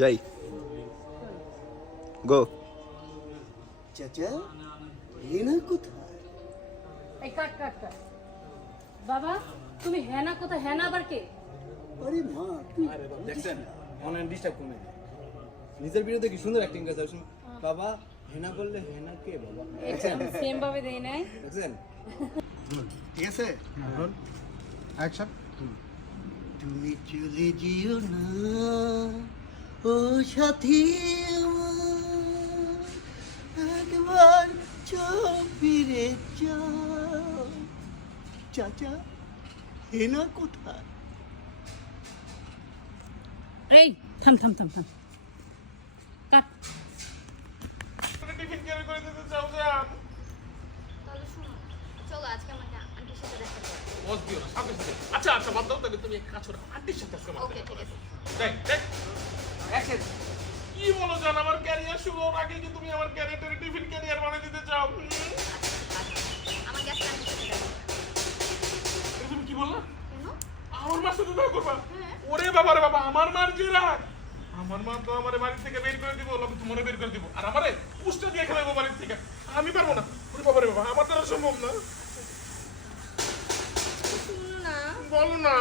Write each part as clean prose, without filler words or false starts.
যাই গো। চাচা হেনা কোথায়? এই কাট কাট কাট। বাবা তুমি হেনা কোথায়? হেনা আবার কে? আরে মা তুই আরে বাবা দেখছেন অনলাইন ডিস্টার্ব করে নিজের বিরুদ্ধে কি সুন্দর অ্যাক্টিং করছে বাবা হেনা বললে হেনা কে বাবা সেম ভাবে দেই নাই। দেখছেন ঠিক আছে অ্যাকশন। তুমি চলে যেও না ও সাথী আমার, একবার চোখ ফিরে যাও। চাচা হেনা কোথায়? এই থাম থাম থাম থাম কাট। তাহলে শোনো, চলো আজকে আমাকে আন্টির সাথে দেখা করো। বস দিও না সাথে সাথে। আচ্ছা আচ্ছা বাদ দাও, তাহলে তুমি এক কাজ করো, আন্টির সাথে আজকে ওকে ঠিক আছে। দেখ দেখ অ্যাকশন। কি বলো জান, আমার ক্যারিয়ার শুরু হওয়ার আগে কি তুমি আমার ক্যারিয়ারটাকে টিফিন ক্যারিয়ার বানিয়ে দিতে চাও? আমার গ্যাসটা আন্টির সাথে দেখা করো। তুমি কি বললা? কেন? আমার মার সাথে দেখা করবা? ওরে বাবা রে বাবা, আমার মার যে রাগ, আমার মা তো আমার বাড়ি থেকে বের করে দিব, লোক তোমারে বের করে দিব, আর আমারে পুষ্টা দিয়ে খেলাবো বাড়ি থেকে। আমি পারবো না। ওরে বাবা রে বাবা, আমার দ্বারা সম্ভব না। শুনো না, বলো না।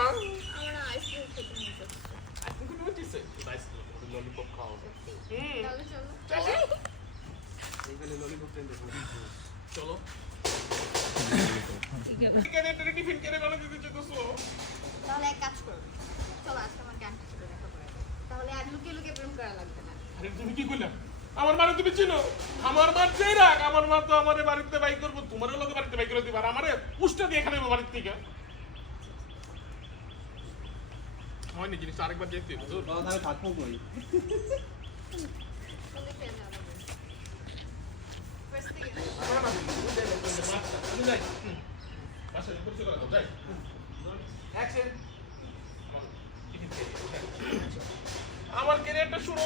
আমার আইসক্রিম খেতে মন চাচ্ছে। আইসক্রিম তুমি চিছে আইসক্রিম ললিপপ খাও। তাহলে চলো। এইখানে ললিপপ ট্রেন দেখো চলো ক্যারিয়ারটাকে টিফিন ক্যারিয়ার বানিয়ে দিতে চাইতেছো? তাহলে এক কাজ করো, চলো আজকে আমাকে আন্টির সাথে দেখা করো। তাহলে আর লুকিয়ে লুকিয়ে প্রেম করা লাগবে না। আরে তুমি কি কইলা? আমার মারে তুমি চিনো? আমার মার যেই রাগ, আমার মা তো আমারে বাড়িতে বাইক করবো, তোমারও লোকে বাড়িতে বাইক করে দিবা, আর আমারে পুষ্টা দিয়ে খেলাবো বাড়ির থেকে। হয়নি জিনিস আরেকবার দেখতে হবে। বাবা আমি থাকবো কই তাহলে পেয়ে যাবো। ফার্স্ট থেকে আমি যাই। বাসায় পরিচয় করা দাও, যাই। অ্যাকশন। আমার ক্যারিয়ারটা শুরু,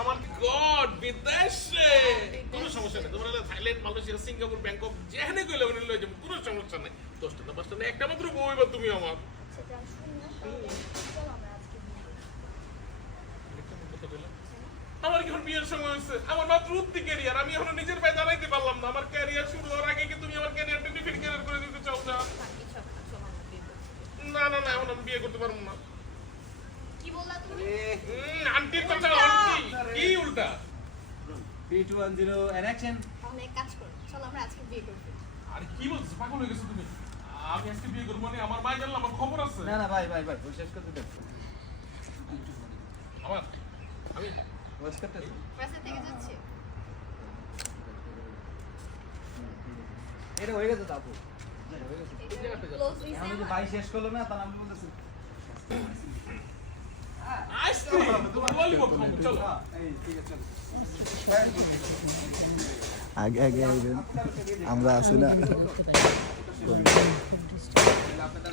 আমার গড বিদেশে কোনো সমস্যা নেই। তোমরা থাইল্যান্ড, মালয়েশিয়া, সিঙ্গাপুর, ব্যাংকক যেখানে গেলে ওখানে লয়ে যাবো, কোনো সমস্যা নেই। 10টা না 5টা না, একটা মাত্র বউ এবার তুমি আমার। সেটা শুনো, তাহলে চলো আমরা আজকে বিয়ে করি। আমার কি এখন বিয়ের সময় হয়েছে? আমার মাত্র উঠতি ক্যারিয়ার, আমি এখনো নিজের পায়ে দাঁড়াইতে পারলাম না। আমার ক্যারিয়ার শুরু হওয়ার আগে কি তুমি আমার ক্যারিয়ারটা টিফিন ক্যারিয়ার করে দিতে চাও? না থাক, কিছু হবে না, চলো আমরা বিয়ে করি। না না না, এখন আমি বিয়ে করতে পারবো না। কি বললা তুমি? আন্টির কথা আন্টি কি উল্টা? 3 2 1 0 and action তাহলে এক কাজ করো, চলো আমরা আজকে বিয়ে করি। আরে কি বলছিস, পাগল হয়ে গেছো তুমি? আমি আজকে বিয়ে করবো মানে আমার মা জানলাম, আমার খবর আছে। না না ভাই ভাই ভাই ও শেষ করতে দেন আমার আমি ওয়াচ করতে বাসা থেকে যাচ্ছি। এটা হয়ে গেছে তো আপু হয়ে গেছে ক্লোজ হইছে এখন যে আমার। ভাই শেষ করলো না তার আমি বলতেছি আইসক্রিম তোমার ললিপপ খাবো, চলো। এই ঠিক আছে চলো আগে আগে আইবেন, আমরা আছি না। আপনাদের